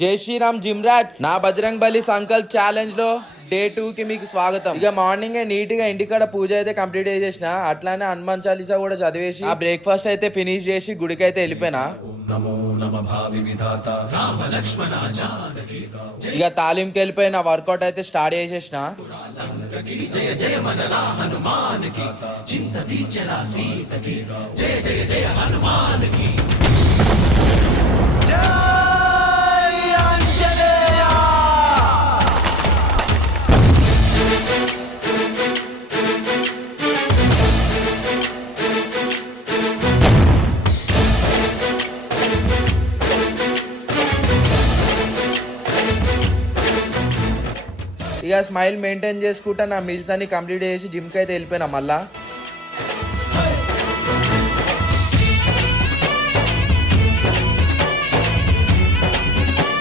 జై Sriram gym rods. నా బజరంగ్ బలి సంకల్ప్ ఛాలెంజ్ లో డే 2 కి మీకు స్వాగతం. ఇక మార్నింగ్ నీట్ గా ఇంటికాడ పూజ అయితే కంప్లీట్ చేసేసిన, అట్లానే హనుమాన్ చాలీసా కూడా చదివేసి ఆ బ్రేక్ఫాస్ట్ అయితే ఫినిష్ చేసి గుడికి అయితే వెళ్ళిపోయినా. ఇక తాలింకి వెళ్ళిపోయిన వర్కౌట్ అయితే స్టార్ట్ చేసేసిన. ఇక స్మైల్ మెయింటైన్ చేసుకుంటా నా మీల్స్ అన్ని కంప్లీట్ చేసి జిమ్కి అయితే వెళ్ళిపోయినా. మళ్ళా